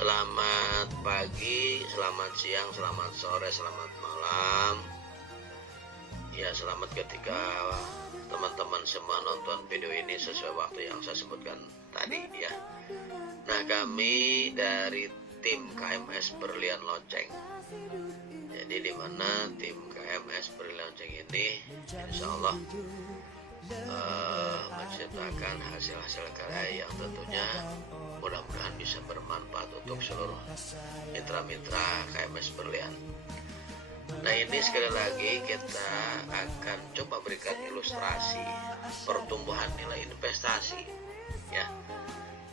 Selamat pagi, selamat siang, selamat sore, selamat malam. Ya, selamat ketika teman-teman semua nonton video ini sesuai waktu yang saya sebutkan tadi ya. Nah, kami dari tim KMS Berlian Lonceng. Jadi di mana tim KMS Berlian Lonceng ini insya Allah menciptakan hasil-hasil karya yang tentunya mudah-mudahan bisa bermanfaat untuk seluruh mitra-mitra KMS Berlian. Nah, ini sekali lagi kita akan coba berikan ilustrasi pertumbuhan nilai investasi ya.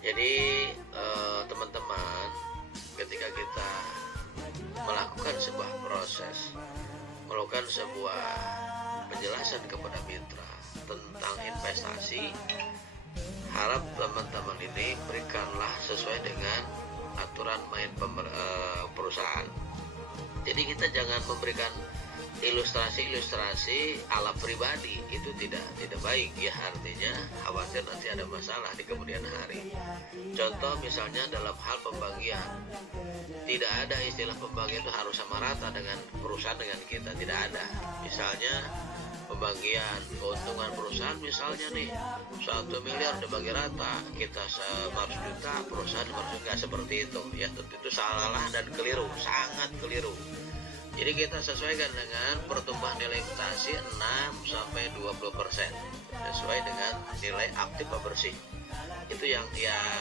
Jadi teman-teman, ketika kita melakukan sebuah proses, melakukan sebuah penjelasan kepada mitra tentang investasi, harap teman-teman ini berikanlah sesuai dengan aturan main perusahaan. Jadi kita jangan memberikan ilustrasi ala pribadi, itu tidak baik ya, artinya khawatir nanti ada masalah di kemudian hari. Contoh misalnya dalam hal pembagian, tidak ada istilah pembagian itu harus sama rata dengan perusahaan dengan kita, tidak ada. Misalnya pembagian keuntungan perusahaan, misalnya nih 1 miliar dibagi rata, kita 100 juta, perusahaan 500 juta, seperti itu ya. Tentu itu salah dan keliru, sangat keliru. Jadi kita sesuaikan dengan pertumbuhan nilai investasi 6-20% sesuai dengan nilai aktif bersih. Itu yang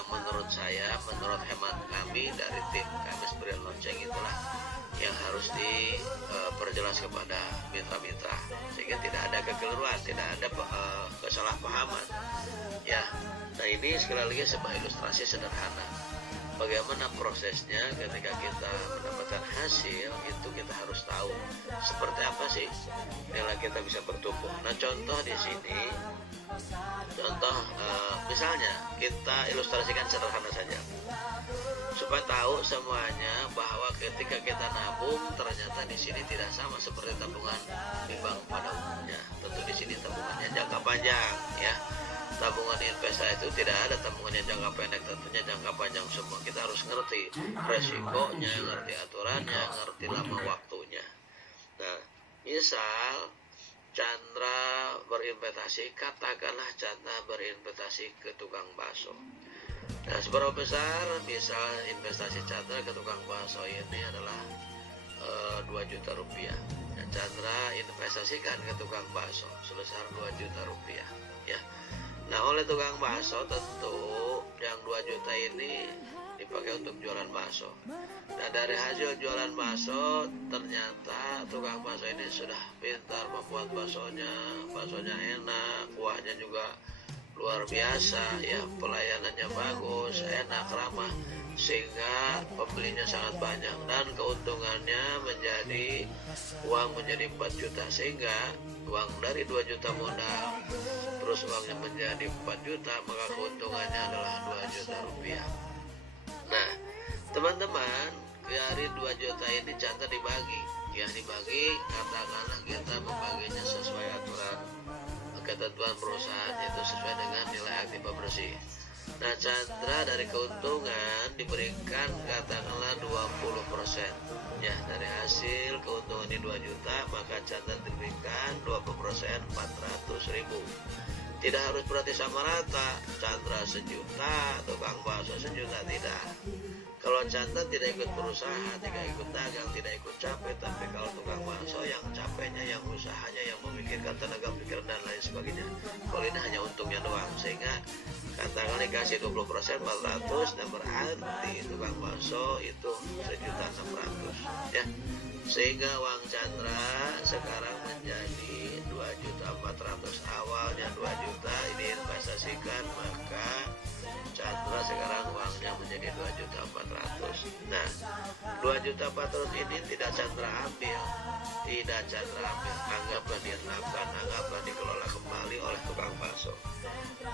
menurut saya, menurut hemat kami dari tim KMS Berlian Lonceng, itulah yang harus diperjelas kepada mitra-mitra sehingga tidak ada kekeliruan, tidak ada kesalahpahaman ya. Nah, ini sekali lagi sebuah ilustrasi sederhana bagaimana prosesnya ketika kita mendapatkan hasil itu. Kita harus tahu seperti apa sih nilai kita bisa bertumbuh. Nah, contoh di sini, misalnya kita ilustrasikan sederhana saja supaya tahu semuanya bahwa ketika kita nabung ternyata di sini tidak sama seperti tabungan di bank pada umumnya. Tentu di sini tabungannya jangka panjang ya. Tabungan investasi itu tidak ada tabungan yang jangka pendek, tentunya jangka panjang semua. Kita harus ngerti resikonya, ngerti aturannya, ngerti lama waktunya. Nah, misal Chandra berinvestasi, katakanlah Chandra berinvestasi ke tukang bakso. Nah, seberapa besar misal investasi Chandra ke tukang bakso ini adalah 2 juta rupiah. Nah, Chandra investasikan ke tukang bakso sebesar 2 juta rupiah ya. Nah, oleh tukang bakso tentu yang 2 juta ini dipakai untuk jualan bakso. Nah, dari hasil jualan bakso ternyata tukang bakso ini sudah pintar membuat baksonya enak, kuahnya juga luar biasa ya, pelayanannya bagus, enak, ramah, sehingga pembelinya sangat banyak dan keuntungannya uang menjadi 4 juta, sehingga uang dari 2 juta modal terus uangnya menjadi 4 juta, maka keuntungannya adalah 2 juta rupiah. Nah, teman-teman, dari 2 juta ini Chandra dibagi, katakanlah kita membaginya sesuai aturan ketentuan perusahaan, itu sesuai dengan nilai aktif bersih. Nah, Chandra dari keuntungan diberikan katakanlah 20% ya, dari hasil keuntungan di 2 juta, maka Chandra diberikan 20%, 400.000. Tidak harus berarti sama rata, Chandra 1 juta, tukang bakso 1 juta, tidak. Kalau Chandra tidak ikut berusaha, tidak ikut dagang, tidak ikut capek. Tapi kalau tukang bakso yang capeknya, yang usahanya, yang memikirkan tenaga pikiran dan lain sebagainya, kalau ini hanya untungnya doang, sehingga katakan dikasih 20%, 400, dan berarti tukang bakso itu 1.600.000 ya. Sehingga uang Chandra sekarang menjadi 2.400.000. Awalnya 2 juta ini investasikan, maka Chandra sekarang uangnya menjadi 2.400.000. Nah, 2.400.000 ini tidak Chandra ambil, anggaplah diterapkan, anggaplah dikelola kembali oleh tukang bakso,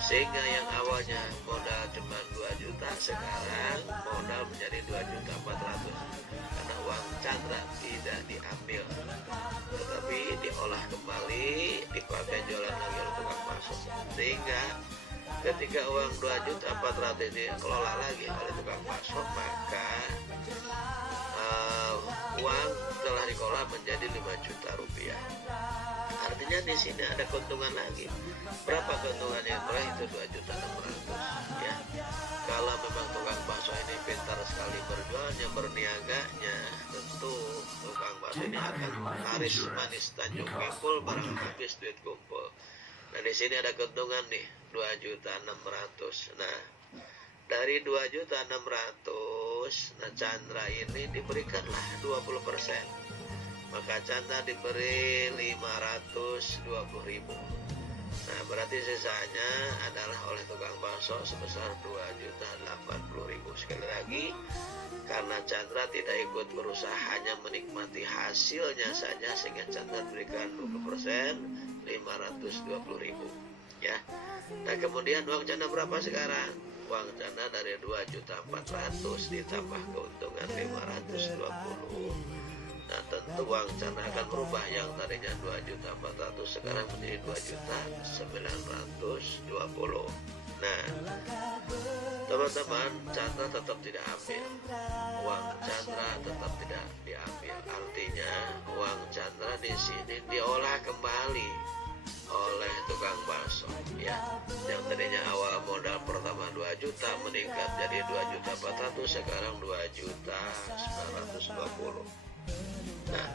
sehingga yang awalnya modal cuma 2 juta sekarang modal menjadi 2.400.000 karena uang Chandra tidak diambil tetapi diolah kembali, dipakai jualan lagi oleh tukang bakso, sehingga Ketika uang 2.400.000 ini kelola lagi oleh tukang bakso, maka uang telah dikelola menjadi 5 juta rupiah. Artinya di sini ada keuntungan lagi. Berapa keuntungan yang terakhir? Itu 2.600.000 ya. Kalau memang tukang bakso ini pintar sekali berjualnya, berniaganya, tentu tukang bakso ini akan laris manis Tanjung Kimpul, barang habis duit kumpul. Nah di sini ada keuntungan nih 2.600.000. Nah dari 2.600.000, nah Chandra ini diberikanlah 20%. Maka Chandra diberi 520.000. Nah berarti sisanya adalah oleh tukang bakso sebesar 2.080.000. Sekali lagi, karena Chandra tidak ikut berusaha, hanya menikmati hasilnya saja, sehingga Chandra diberikan 20%, 520.000 ya. Nah kemudian uang Chandra berapa sekarang? Uang Chandra dari 2.400.000 ditambah keuntungan 520. Nah tentu uang Chandra akan berubah, yang tadinya 2.400.000 sekarang menjadi 2.920.000. Nah teman-teman, Chandra tetap tidak ambil, uang Chandra tetap tidak diambil. Artinya uang Chandra di sini diolah kembali oleh tukang bakso ya. Yang tadinya awal modal pertama 2 juta meningkat jadi 2.400.000, sekarang 2.920.000. Nah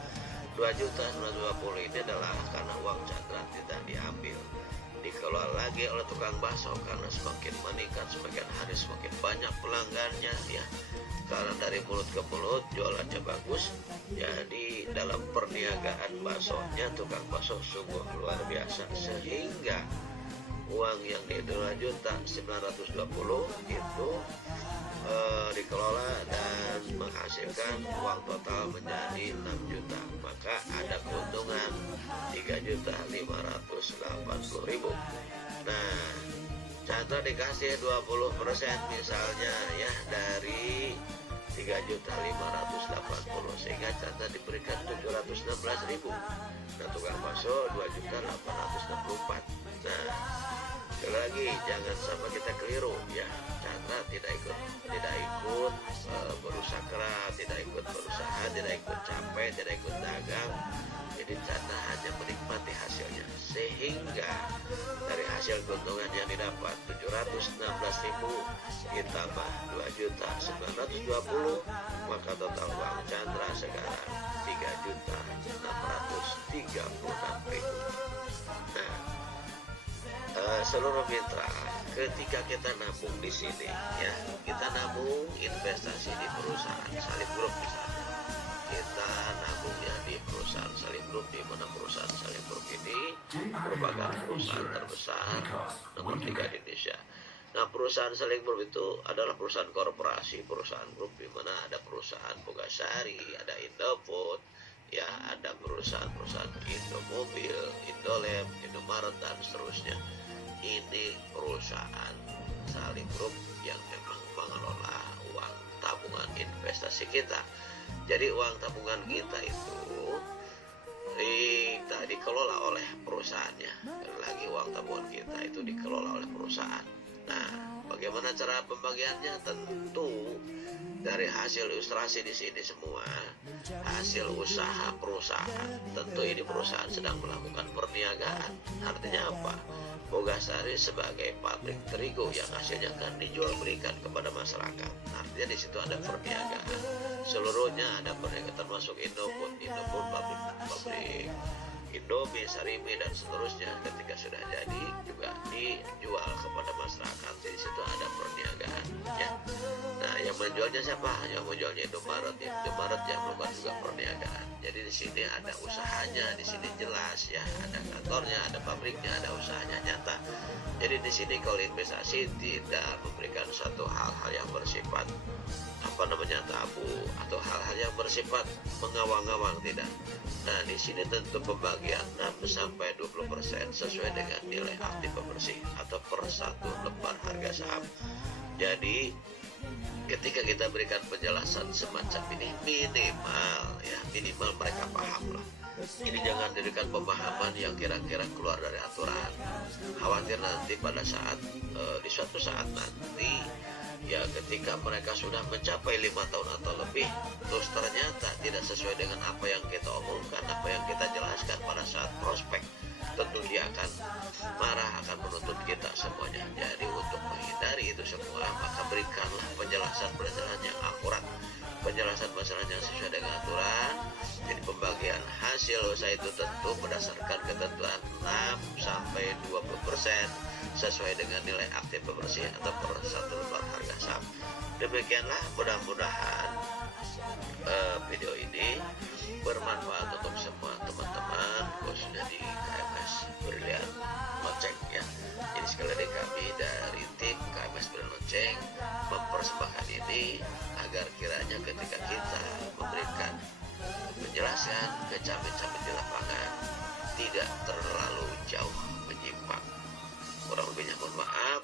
2.920.000 ini adalah karena uang Chandra tidak diambil, dikelola lagi oleh tukang bakso. Karena semakin meningkat, semakin hari semakin banyak pelanggannya ya. Karena dari mulut ke mulut jualannya bagus, jadi dalam perniagaan baksonya tukang bakso sungguh luar biasa, sehingga uang yang di 2.920.000 itu dikelola dan menghasilkan uang total menjadi 6 juta. Maka ada keuntungan 3.580.000. Nah Chandra dikasih 20% misalnya ya, dari 3.580.000, sehingga Chandra diberikan 716.000. Nah tukang bakso 2.864.000. Nah sekali lagi, jangan sampai kita keliru ya. Chandra tidak ikut berusaha keras, tidak ikut berusaha, tidak ikut capek, tidak ikut dagang. Jadi Chandra hanya menikmati hasilnya, sehingga dari hasil keuntungan yang didapat 716.000 ditambah 2.920.000, maka total uang Chandra sekarang 3.636.000. Nah seluruh mitra, ketika kita nabung di sini ya, kita nabung investasi di perusahaan Salim Group misalnya. Kita nabungnya di perusahaan Salim Group, di mana perusahaan Salim Group ini merupakan perusahaan terbesar nomor 3 di Indonesia. Nah perusahaan Salim Group itu adalah perusahaan korporasi, perusahaan grup di mana ada perusahaan Bogasari, ada Indofood, ya ada perusahaan-perusahaan Indomobil, Indolab, Indomaret dan seterusnya. Ini perusahaan Salim Group yang memang mengelola uang tabungan investasi kita. Jadi uang tabungan kita itu dikelola oleh perusahaannya. Lagi uang tabungan kita itu dikelola oleh perusahaan. Nah, bagaimana cara pembagiannya? Tentu dari hasil ilustrasi di sini semua hasil usaha perusahaan. Tentu ini perusahaan sedang melakukan perniagaan. Artinya apa? Bogasari sebagai pabrik terigu yang hasilnya akan dijual belikan kepada masyarakat. Artinya di situ ada perniagaan. Seluruhnya ada perniagaan, termasuk Indofood, pabrik Indomie, Sarimi dan seterusnya. Ketika sudah jadi juga dijual kepada masyarakat. Di situ ada perniagaan ya. Nah yang menjualnya siapa? Yang menjualnya Indomaret. Indomaret yang melakukan juga perniagaan. Jadi di sini ada usahanya, di sini jelas ya, ada kantornya, ada pabriknya, ada usahanya nyata. Jadi di sini kalau investasi tidak memberikan satu hal-hal yang bersifat tabu atau hal-hal yang bersifat mengawang-awang, tidak. Nah di sini tentu pembagian 6-20% sesuai dengan nilai aktif pembersih atau per satu lembar harga saham. Jadi ketika kita berikan penjelasan semacam ini, minimal mereka paham lah. Ini jangan diberikan pemahaman yang kira-kira keluar dari aturan. khawatir nanti pada saat di suatu saat nanti ya ketika mereka sudah mencapai 5 tahun atau lebih, terus ternyata tidak sesuai dengan apa yang kita omongkan, apa yang kita jelaskan pada saat prospek, tentu dia akan marah, akan menuntut kita semuanya. Jadi untuk menghindari itu semua, maka berikanlah penjelasan yang akurat, penjelasan yang sesuai dengan aturan. Jadi pembagian hasil usaha itu tentu berdasarkan ketentuan 6-20% sesuai dengan nilai aktif pembersih atau per satu lembar harga saham. Demikianlah, mudah-mudahan video ini bermanfaat untuk semua teman-teman khususnya di KMS Brilian Lonceng ya. Jadi sekali lagi kami dari tim KMS Brilian Lonceng mempersembahkan ini agar kiranya ketika kita memberikan penjelasan ke cabai-cabai di lapangan tidak terlalu jauh menyimpang. Kurang lebihnya mohon maaf.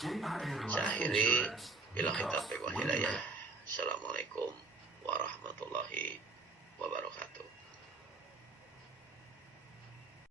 Saya akhiri, billahi taufiq wal hidayah. Assalamualaikum warahmatullahi